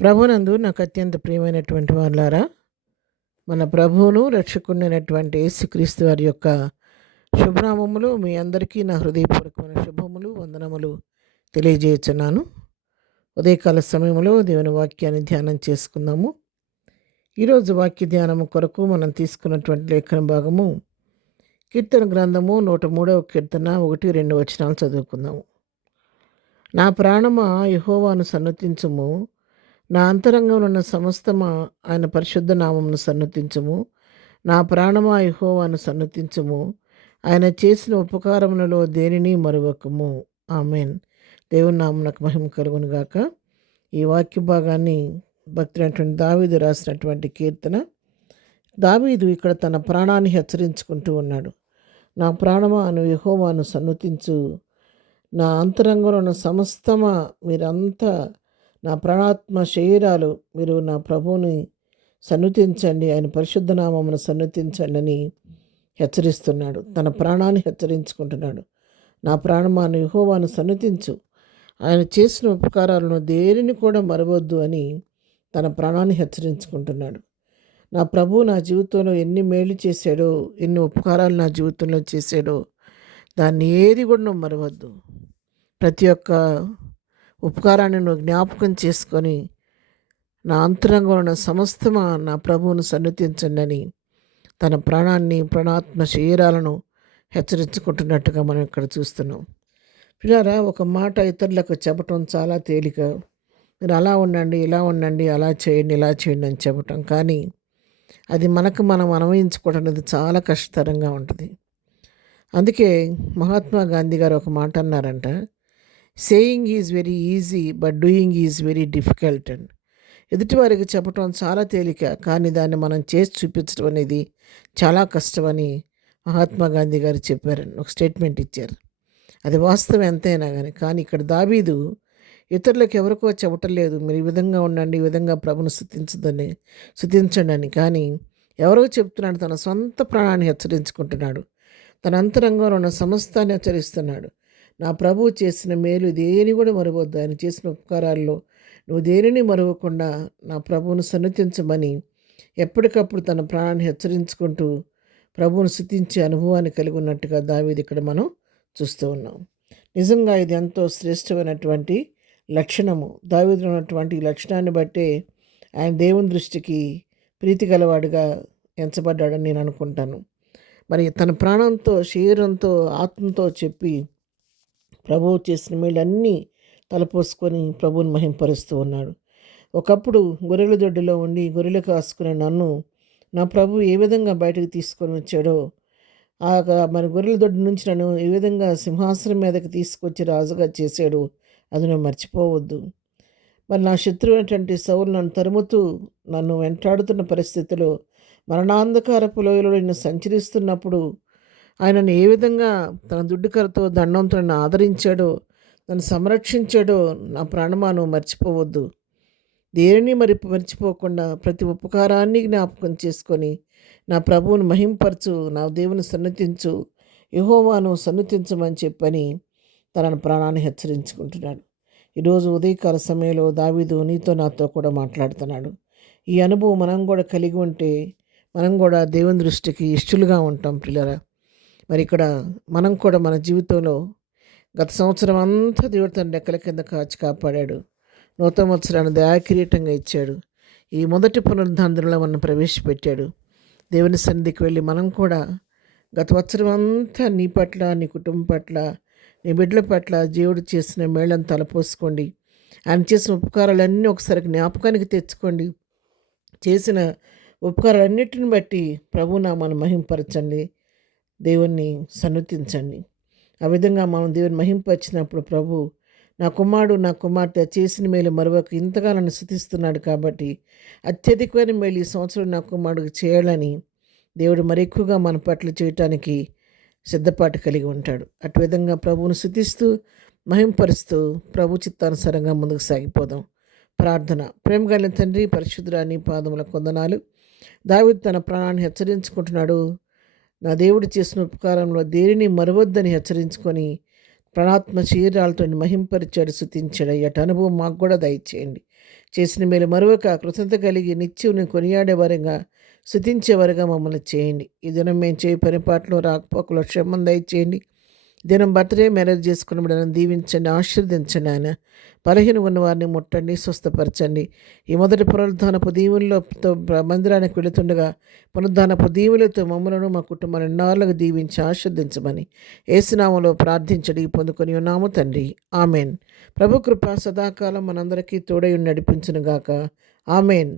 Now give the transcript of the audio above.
ప్రభునందు నాకు అత్యంత ప్రియమైనటువంటి వారులారా, మన ప్రభువును రక్షకుడైనటువంటి యేసుక్రీస్తు వారి యొక్క శుభనామములు మీ అందరికీ నా హృదయపూర్వకమైన శుభములు, వందనములు తెలియజేయుచున్నాను. ఉదయకాల సమయంలో దేవుని వాక్యాన్ని ధ్యానం చేసుకుందాము. ఈరోజు వాక్య ధ్యానము కొరకు మనం తీసుకున్నటువంటి లేఖన భాగము కీర్తన గ్రంథము 103వ కీర్తన 1-2 వచనాలు చదువుకుందాము. నా ప్రాణమా యెహోవాను సన్నతించుము, నా అంతరంగంలో ఉన్న సమస్తమా ఆయన పరిశుద్ధ నామమును సన్నతించుము. నా ప్రాణమా యెహోవాను సన్నతించుము, ఆయన చేసిన ఉపకారములలో దేనిని మరువకము. ఆమేన్. దేవుని నామమునకు మహిమ కలుగును గాక. ఈ వాక్య భాగాన్ని భక్తుడైనటువంటి దావీదు రాసినటువంటి కీర్తన. దావీదు ఇక్కడ తన ప్రాణాన్ని హెచ్చరించుకుంటూ ఉన్నాడు. నా ప్రాణమా నువ్వు యెహోవాను సన్నతించు, నా అంతరంగంలో ఉన్న సమస్తమా మీరంతా నా ప్రాణాత్మ శరీరాలు మీరు నా ప్రభువుని సన్నుతించండి, ఆయన పరిశుద్ధ నామమును సన్నుతించండి అని హెచ్చరిస్తున్నాడు. తన ప్రాణాన్ని హెచ్చరించుకుంటున్నాడు. నా ప్రాణమాను యెహోవాను సన్నుతించు, ఆయన చేసిన ఉపకారాలను దేనిని కూడా మరవద్దు అని తన ప్రాణాన్ని హెచ్చరించుకుంటున్నాడు. నా ప్రభువు నా జీవితంలో ఎన్ని మేలు చేశాడో, ఎన్ని ఉపకారాలు నా జీవితంలో చేశాడో దాన్ని ఏది కూడా నువ్వు మరవద్దు. ప్రతి ఒక్క ఉపకారాన్ని నువ్వు జ్ఞాపకం చేసుకొని నా అంతరంగంలో ఉన్న సమస్తమా నా ప్రభువును సన్నుతించండి అని తన ప్రాణాన్ని, ప్రాణాత్మ శరీరాలను హెచ్చరించుకుంటున్నట్టుగా మనం ఇక్కడ చూస్తున్నాం. పిల్లారా, ఒక మాట ఇతరులకు చెప్పటం చాలా తేలిక. మీరు అలా ఉండండి, ఇలా ఉండండి, అలా చేయండి, ఇలా చేయండి అని చెప్పటం. కానీ అది మనకు మనం అన్వయించుకోవడం అనేది చాలా కష్టతరంగా ఉంటుంది. అందుకే మహాత్మా గాంధీ గారు ఒక మాట అన్నారంట, saying is very easy but doing is very difficult and. ఎదుటివారికి చెప్పటం చాలా తేలిక, కానీ దాన్ని మనం చేసి చూపించడం అనేది చాలా కష్టమని మహాత్మా గాంధీ గారు చెప్పారని ఒక స్టేట్మెంట్ ఇచ్చారు. అది వాస్తవం ఎంతైనా కానీ ఇక్కడ దావీదు ఇతరులకు ఎవరికో చెప్పటం లేదు, మీరు ఈ విధంగా ఉండండి, ఈ విధంగా ప్రభును స్తుతించండి అని. కానీ ఎవరో చెప్తున్నాడు, తన సొంత ప్రాణాన్ని హెచ్చరించుకుంటున్నాడు. తన అంతరంగంలో ఉన్న సమస్తాన్ని హెచ్చరిస్తున్నాడు. నా ప్రభువు చేసిన మేలు దేని కూడా మరవద్దు, ఆయన చేసిన ఉపకారాల్లో నువ్వు దేనిని మరవకుండా నా ప్రభువును సన్నుతించమని ఎప్పటికప్పుడు తన ప్రాణాన్ని హెచ్చరించుకుంటూ ప్రభువును స్తుతించే అనుభవాన్ని కలిగి ఉన్నట్టుగా దావీదు ఇక్కడ మనం చూస్తూ ఉన్నాం. నిజంగా ఇది ఎంతో శ్రేష్టమైనటువంటి లక్షణము. దావీదులో ఉన్నటువంటి ఈ లక్షణాన్ని బట్టే ఆయన దేవుని దృష్టికి ప్రీతి గలవాడిగా ఎంచబడ్డాడని నేను అనుకుంటాను. మరి తన ప్రాణంతో, శరీరంతో, ఆత్మతో చెప్పి ప్రభువు చేసిన మేలన్నీ తలపోసుకొని ప్రభువుని మహింపరుస్తూ ఉన్నాడు. ఒకప్పుడు గొర్రెల దొడ్డిలో ఉండి గొర్రెలు కాసుకునే నన్ను నా ప్రభువు ఏ విధంగా బయటకు తీసుకొని వచ్చాడో, మరి గొర్రెల దొడ్డి నుంచి నన్ను ఏ విధంగా సింహాసనం మీదకి తీసుకొచ్చి రాజుగా చేశాడు, అది నేను మర్చిపోవద్దు. మరి నా శత్రువైనటువంటి సౌలు నన్ను తరుముతూ నన్ను వెంటాడుతున్న పరిస్థితిలో, మరణాంధకారపు లోయలో నేను సంచరిస్తున్నప్పుడు ఆయనను ఏ విధంగా తన దుడ్డుకరతో, దండంతో నన్ను ఆదరించాడో, నన్ను సంరక్షించాడో నా ప్రాణమాను మర్చిపోవద్దు. దేనిని మర్చిపోకుండా ప్రతి ఉపకారాన్ని జ్ఞాపకం చేసుకొని నా ప్రభువును మహింపరచు, నా దేవుని సన్నతించు, యెహోవాను సన్నతించమని చెప్పని తన ప్రాణాన్ని హెచ్చరించుకుంటున్నాడు. ఈరోజు ఉదయకాల సమయంలో దావీదు నీతో నాతో కూడా మాట్లాడుతున్నాడు. ఈ అనుభవం మనం కూడా కలిగి ఉంటే మనం కూడా దేవుని దృష్టికి ఇష్టలుగా ఉంటాం పిల్లరా. మరి ఇక్కడ మనం కూడా మన జీవితంలో గత సంవత్సరం అంతా దేవుడు తన రెక్కల కింద కాచి కాపాడాడు. నూతన సంవత్సరాన్ని దయాకిరీటంగా ఇచ్చాడు. ఈ మొదటి పునరుద్ధరణలో మనం ప్రవేశపెట్టాడు. దేవుని సన్నిధికి వెళ్ళి మనం కూడా గత సంవత్సరం అంతా నీ పట్ల, నీ కుటుంబం పట్ల, నీ బిడ్డల పట్ల దేవుడు చేసిన మేళ్ళను తలపోసుకోండి. ఆయన చేసిన ఉపకారాలన్నీ ఒకసారి జ్ఞాపకానికి తెచ్చుకోండి. చేసిన ఉపకారాలన్నిటిని బట్టి ప్రభునామాను మహింపరచండి, దేవుణ్ణి సన్నుతించండి. ఆ విధంగా మనం దేవుని మహింపరిచినప్పుడు ప్రభు నా కుమారుడు, నా కుమార్తె చేసిన మేలు మరొక ఇంతగా నన్ను స్తుతిస్తున్నాడు కాబట్టి అత్యధికమైన మేలు ఈ సంవత్సరం నా కుమారుడికి చేయాలని దేవుడు మరి ఎక్కువగా మన పట్ల చేయటానికి సిద్ధపాటు కలిగి ఉంటాడు. అటు విధంగా ప్రభువును స్తుతిస్తూ మహింపరుస్తూ ప్రభు చిత్తానుసారంగా ముందుకు సాగిపోదాం. ప్రార్థన. ప్రేమ కలిగిన తండ్రి, పరిశుద్ధుడా, నీ పాదముల వందనాలు. దావీదు తన ప్రాణాన్ని హెచ్చరించుకుంటున్నాడు. నా దేవుడు చేసిన ఉపకారంలో దేనిని మరవద్దని హెచ్చరించుకొని ప్రాణాత్మ శరీరాలతో మహింపరిచాడు, స్తుతించాడు. అయ్యట అనుభవం మాకు కూడా దయచేయండి. చేసిన మేలు మరొక కృతజ్ఞత కలిగి నిత్యం నేను కొనియాడేవారుగా స్తుతించేవారుగా మమ్మల్ని చేయండి. ఈ దినం మేము చేయి పరిపాట్లో రాకపోకలో క్షేమం దయచేయండి. దినం బర్త్‌డే మ్యారేజ్ చేసుకున్న బిడ్డలను దీవించండి, ఆశీర్వదించండి ఆయన. బలహీన ఉన్న వారిని ముట్టండి, స్వస్థపరచండి. ఈ మొదటి పునరుద్ధానపు దీవులతో మందిరానికి వెళుతుండగా పునరుద్ధానపు దీవులతో మమ్మలను మా కుటుంబాన్ని ఎన్నాళ్ళకు దీవించి ఆశీర్వదించమని యేసునామములో ప్రార్థించడి పొందుకొని ఉన్నాము తండ్రి. ఆమెన్. ప్రభు కృప సదాకాలం మనందరికీ తోడై నడిపించునుగాక. ఆమెన్.